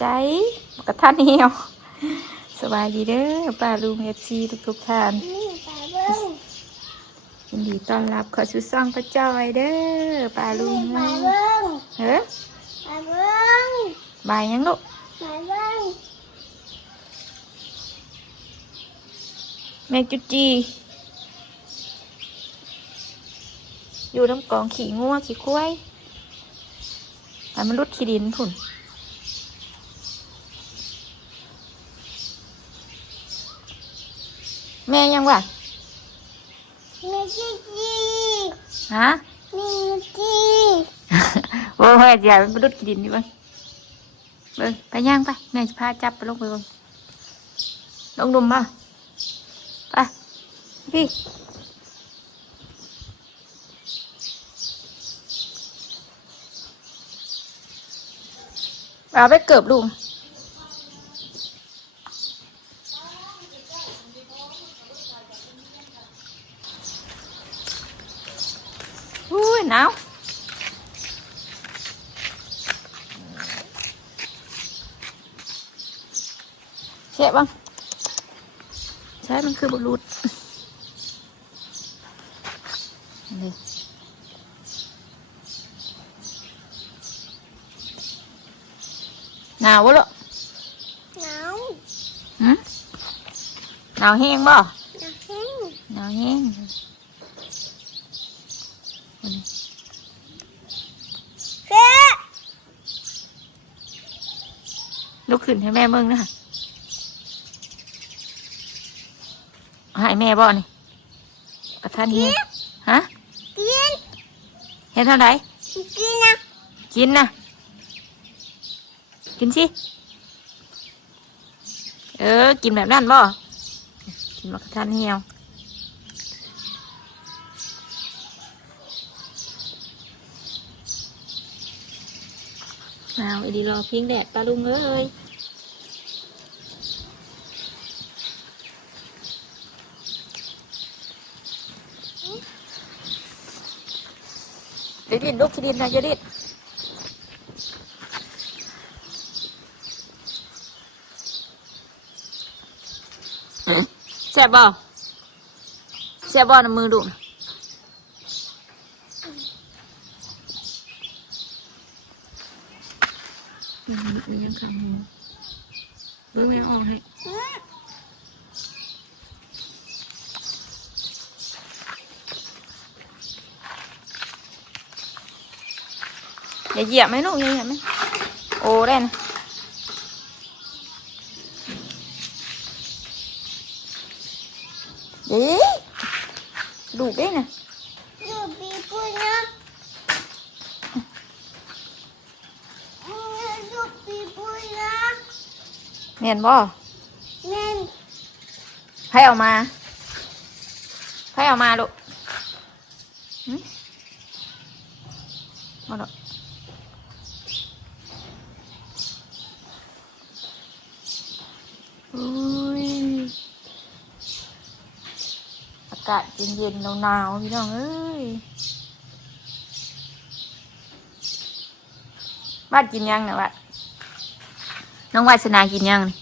ใจกระทันเหี่ยวสบายดีเด้อป้าลุงเอฟซีทุกๆท่านนี่ปลาเบิ้งยินดีต้อนรับเข้าสู่ซ่องป้าจอยเด้อป้าลุงปลาเบิ้งเฮ้อปลาเบิ้งบายยังลูกปลาเบิ้งแม่จุจีอยู่น้ำกองขี่งัวขี่ควายแต่มันรุดขี้ดินผุ่น แม่ยังวะมีจีจีฮะมีจีโอ้ยอย่ามันรุดขี้ดินดิเบ้างเบิ่งไปย่างไปแม่จะพาจับไปลงไปเบิ่งลงดุมมาไปพี่เอาไปเกือบลุง หนาวเช็บ้างใช่มันคือบรุษนี่หนาววะลูกหนาวหืมหนาวแห้งบ่หนาวแห้งหนาวแห้งเฟ้ ลุกขึ้นให้แม่มึงนะให้แม่บ่นี่กระทันเฮียฮะกินเห็นเท่าไหร่กินนะกินนะกินสิ เออ กินแบบนั้นบ่กินมากระทันเหี่ยว หนาวอีดีรอเพิงแดดปลาลุงเอ้ยเดี๋ยวดินลูกขี้ดินนะเดี๋ยวดินแซ่บบ่แซ่บบ่น้ำมือดุนะ อืมมียังขังหูเบิ่งแม่ออกให้อย่าเหยียบไหมลูกอย่าเหยียบไหมโอ้ได้นะเอ๊ะดูได้นะ ดูปีปุยนะดูปีปุยนะ เมียนบ่แม่นให้เอามาให้เอามาลูกหึมาลูกอุ้ยอากาศเย็นๆหนาวๆพี่น้องเอ้ยบ้านกินยังนะวะ น้องวาสนากินยังนี่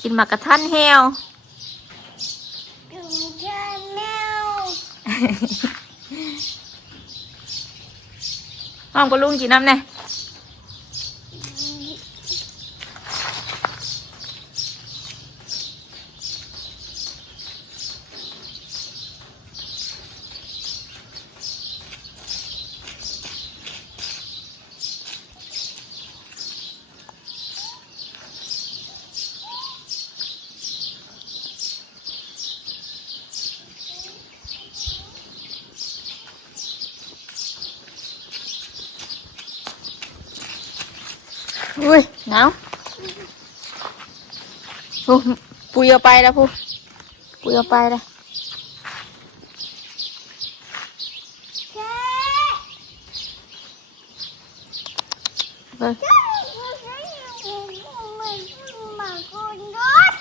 กินหมากกระทันแฮวดูชาแนลน้องปลุงกินน้ำแน่ อุ้ยหนาวพูปุยเอาไปแล้วพูปุยเอาไปแล้วเจ๊เบิ่งเจ๊มันมาคนรถ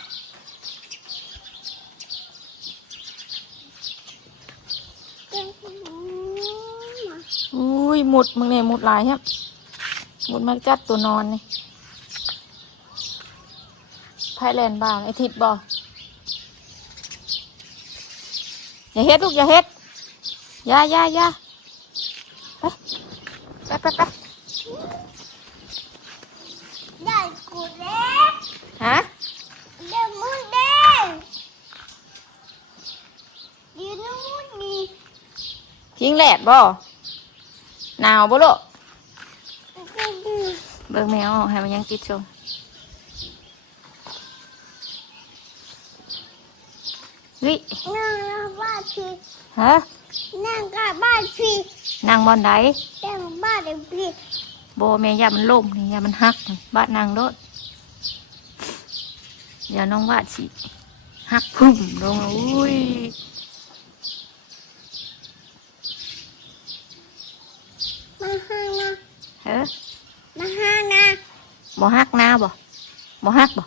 เจ๊มาอุ้ยหมดมึงเนี่ยหมดหลายครับ หมุดมาจัดตัวนอนนี่แลนด์บ้างไอทิดบ่อย่าเฮ็ดลูกอย่าเฮ็ดอย่าอย่าอย่าไปไปไปไปได้กูเล็กฮะเดี๋ยวมึงแดงเดี๋ยวนู้นนี่ทิ้งแหลดบ่หนาวบ่ลูก เบิ่งแมวให้มันยังติดชมเฮ้ยนั่งกับบ้านพี่ฮะนั่งกับบ้านพี่นางบอนไดนั่งบ้านเด็กพี่โบแม่ยามันล่มนี่ยามันหักนี่บ้านนางโดดเดี๋ยวน้องวาดสิหักพุ่มลงอุ้ยมาห้างนะ เฮ้อมาห้างนะบ่หักนาบ่บ่หักบ่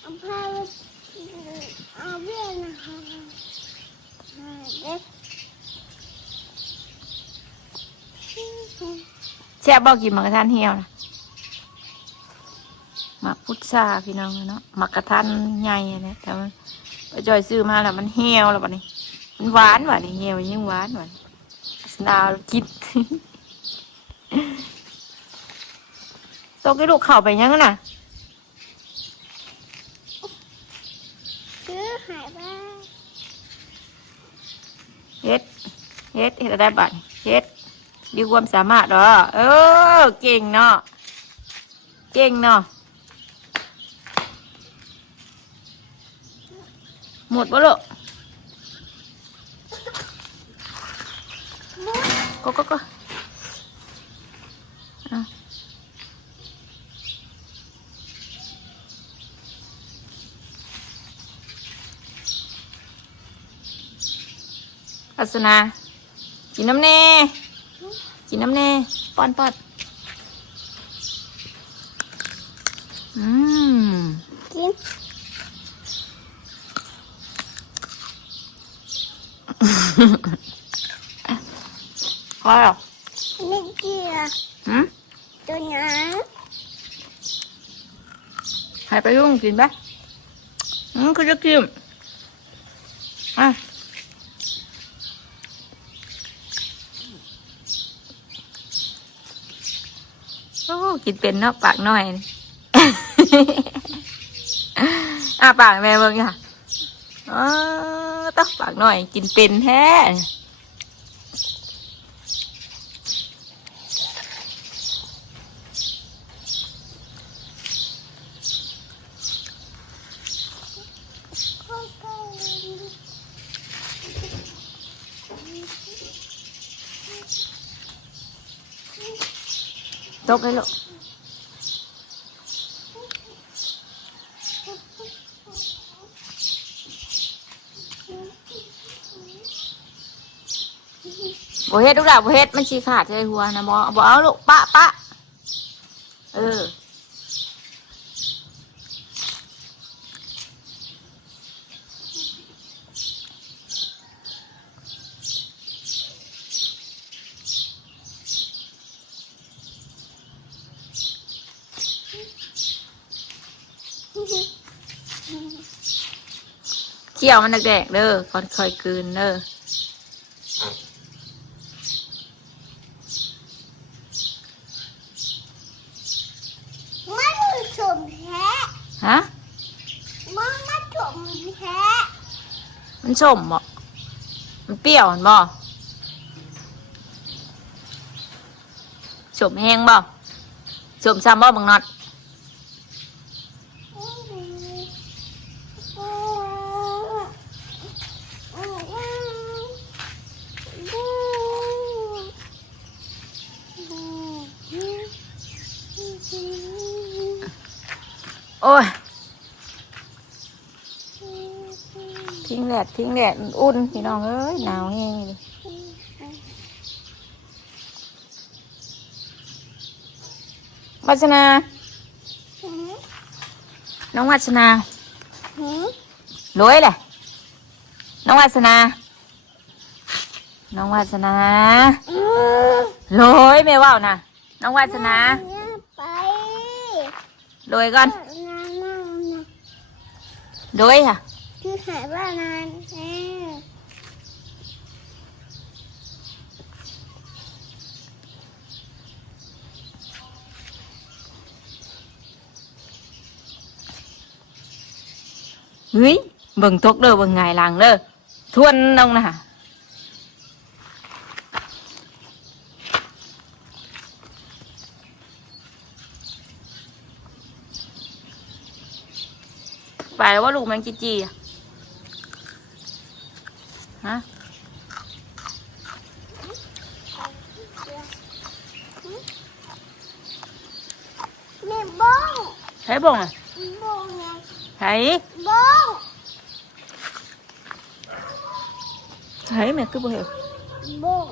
เอาพาไปเอาเบี้ยนะคะเด็กแซ่บบ่กินหมากกระทันเหี่ยวนะหมักพุทราพี่น้องเนาะหมักกระทันใหญ่เนี่ยแต่มันไปจอยซื้อมาแล้วมันเหี่ยวแล้วบัดนี้มันหวานว่ะนี่เหี่ยวยิ่งหวานว่ะสนาวกิน ตกให้ลูกเข่าไปยังน่ะซื้อหายไปเฮ็ด เฮ็ดเฮ็ดอะไรบัดนี้เฮ็ดดีความสามารถเหรอ เออ เก่งเนาะ เก่งเนาะ หมดบ่ลูกก็ก็ก็ อัศนากินน้ำแน่กินน้ำแน่ป้อนป้อนอืมกินพอแล้วไม่เกี่ยวหืมตัวน้ให้ไปยุ่งกินปะอืมคือจะกินอะ กินเป็นเนาะปากน้อยอะปากแม่เบิ่งค่ะอ๋อต้องปากน้อย กินเป็นแท้ตกเลยลูก บ่เฮ็ดลูกดาวบ่เฮ็ดมันชีขาดใจหัวนะบ่บ่เอาลูกปะปะเออเคี่ยวมันแดกเด้อก่อนค่อยกลืนเด้อำมันชมแพ้ ฮะ มันมาชมแพ้ มัน ส้มบ่มันเปรี้ยวมันบ่ส้มแห้งบ่ส้มซ้ำบ่บังน็อตโอ้ย ทิ้ง แดดทิ้งแดดมันอุ่นพี่น้องเอ้ยหนาวแห้งเลยวัชนา น้องวัชนาลอยเลยน้องวัชนา น้องวัชนาลอยไม่ว่าวนะน้องวัชนาไปลอยก่อนนั่งนั่งโดยค่ะ ชื่อหายว่านานเออเฮ้ยเบิ่งตกเด้อเบิ่งไงหลังเด้อทวนลงนะค่ะไปแล้วว่าลูกแมงจีจีอะ ฮะแม่บ้องใช้บ่งอะ บ้องไง ใช้ บ้อง ใช้แม่คือบ่เห็น บ้อง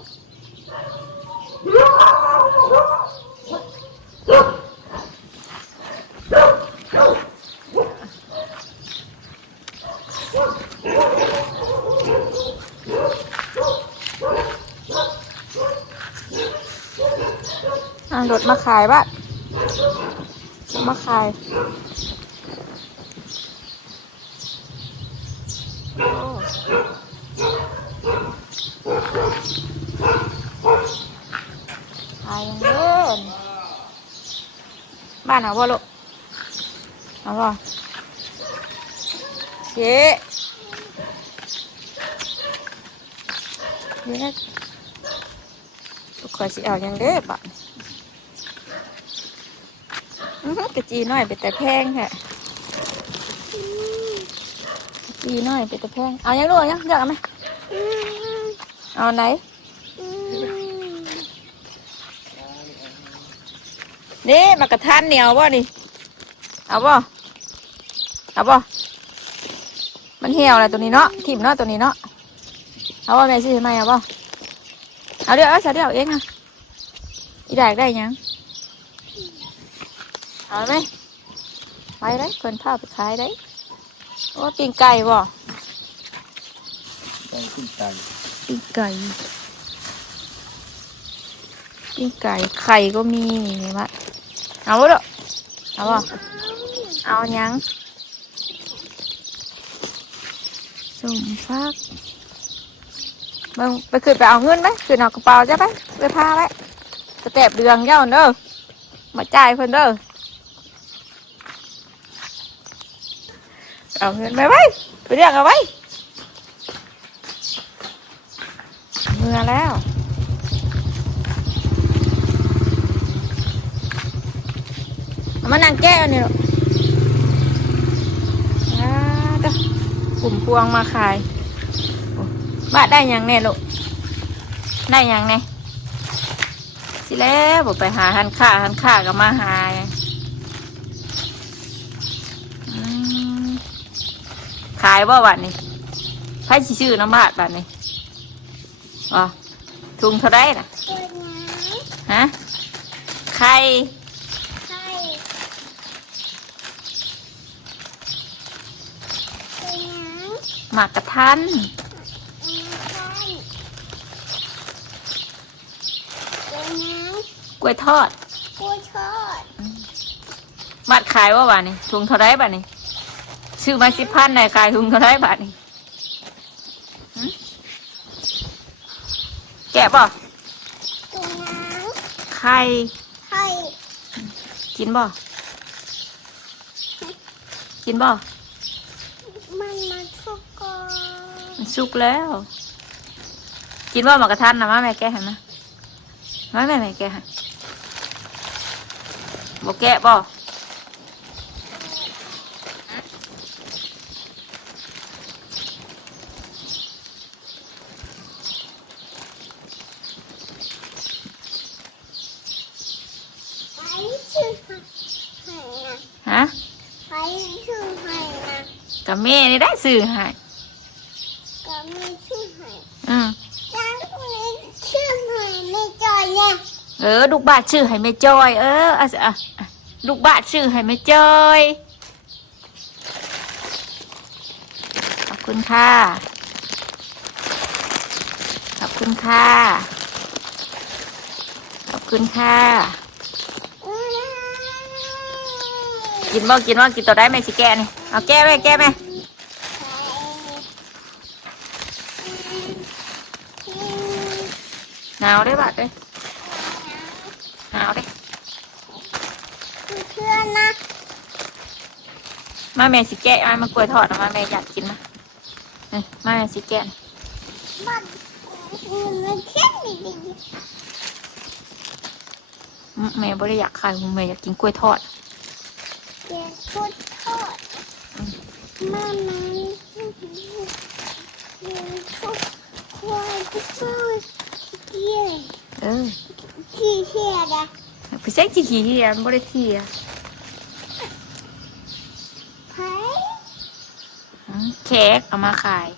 อะ รถมาขายบ้านมาขายขายยังเดินบ้านเอาบ่ลูกเอาบ่เจ๊เจ๊ลูกคอสิเอายังเด้อบ้าน กะจีน้อยไปแต่แพงแค่กระจีน้อยไปแต่แพงเอายังลูกยังเลือกเอาไหมเอาไหนนี่มากระทันเหนียวบ่นี่เอาบ่เอาบ่มันเหี่ยวอะไรตัวนี้เนาะทิ่มเนาะตัวนี้เนาะเอาบ่แม่ซื้อไหมเอาบ่เอาเดี๋ยวเอาเดี๋ยวเอาเองนะอีได้ได้ยัง เอาไหมไปเลยเพิ่นพาไปขายได้โอ้ปิ้งไก่บ่ไก่ขึ้นไก่ปิ้งไก่ปิ้งไก่ไข่ก็มีนี่มะเอาบ่เด้อเอาบ่เอาหยังสมฟักมึงไปขึ้นไปเอาเงินไหมขึ้นเอากระเป๋าจ้ะไปไปพาไว้กระแตบเดืองเจ้าเด้อมาจ่ายเพิ่นเด้อ เอาเงินไปไว้ไปเรียกเอาไว้เมื่อแล้วมานั่งแก้วนี่หรอกอ่าเด้อกลุ่มพวงมาขายบ้าได้ยังแน่ลูกได้ยังแน่สิแล้วบอกไปหาหันค่าหันค่าก็มาหาอืม ขายบ่บัดนี้ใครสิชื่อน้ำบาดบัดนี้อ๋อถุงเท่าไรน่ะตัวน้ฮะไข่ำไข่ตัวน้ำหมากกระทันตัวน้กล้วยทอดำกล้วยทอด มัดขายว่าบาทนี่ถุงเท่าไรบาทนี่ ซื้อมาสิบพันได้ขายถุงเท่าไรบาทนี่หึแกะบ่ตัวน้ไข่ำไข่กินบ่กินบ่มันมาทุกกอนมันสุกแล้ว กินบ่หมากกระทันนะมาแม่แกะให้มามาแม่แม่แกะให้บ่แกะบ่ ไปชื่อให้นะ ฮะ ไปชื่อให้นะ กับแม่นี่ ได้ซื้อให้ก็มีชื่อให้อืมร้านนี้ชื่อให้ไม่จอยเนี่ยเออลูกบาทชื่อให้แม่จอย เอออะอะอะลูกบาทชื่อให้แม่จอยขอบคุณค่ะขอบคุณค่ะขอบคุณค่ะกินบ่กินบ่กินตัวได้ไหมสิแกนี่เอาแก้ไหมแก้ไหม หนาวได้บาดเลยหนาวได้เชื่อนะ มาแม่สิแกะมามากล้วยทอดเอามาแม่อยากกินมาเอ้ยมาแม่สิแกะบ้านมันเชื่อดีดีอืมแม่บ่ได้อยากขายแม่อยากกินกล้วยทอดเกี่ยวพูดทอด มามันเกี่ยวทุกควายทุกตัวเกี่ยว เออที่เชื่อนะไปใช้ขี้ขี้เหียมันบ่ได้ขี้อะไผ่อืมเค้กเอามาขาย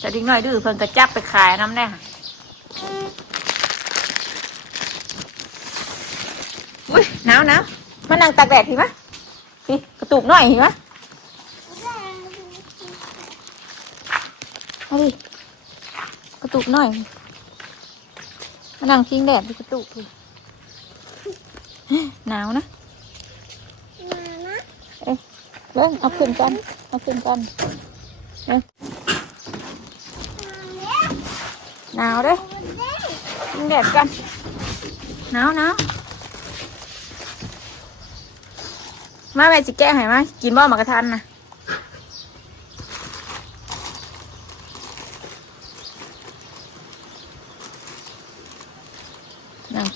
จะดิ้งหน่อยดื้อเพิ่นกระจับไปขายน้ำแน่ค่ะอุ้ยหนาวหนาวมานั่งตากแดดทีมะนี่กระตุกหน่อยทีมะเอาดิกระตุกหน่อยมา นั่งทิ้งแดดดิกระตุกดิหนาวนะมานะเริ่มเอาขึ้นกัน เอาขึ้นกันเร็วมาแล้วหนาวเด้อมาได้ทิ้งแดดกันหนาวหนาวมาแม่สิแก้ให้มากินบ่หมากระทันนะ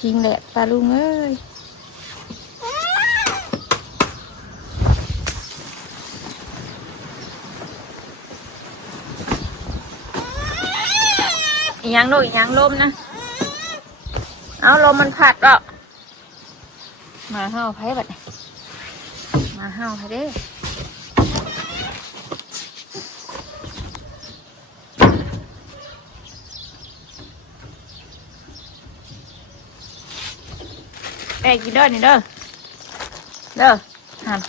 นั่งพิงแดดปลาลุงเอ้ยอีหยังโดอีหยังลมนะ เอาลมมันพัดอะมาห้าวไพ่บัดนี้มาห้าวไพ่เด้ เอ้กินเด้อนี่เด้อเด้อหัน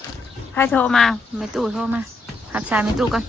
ไพ่โทรมาไม่ตู้โทรมาหับชายไม่ตู้กัน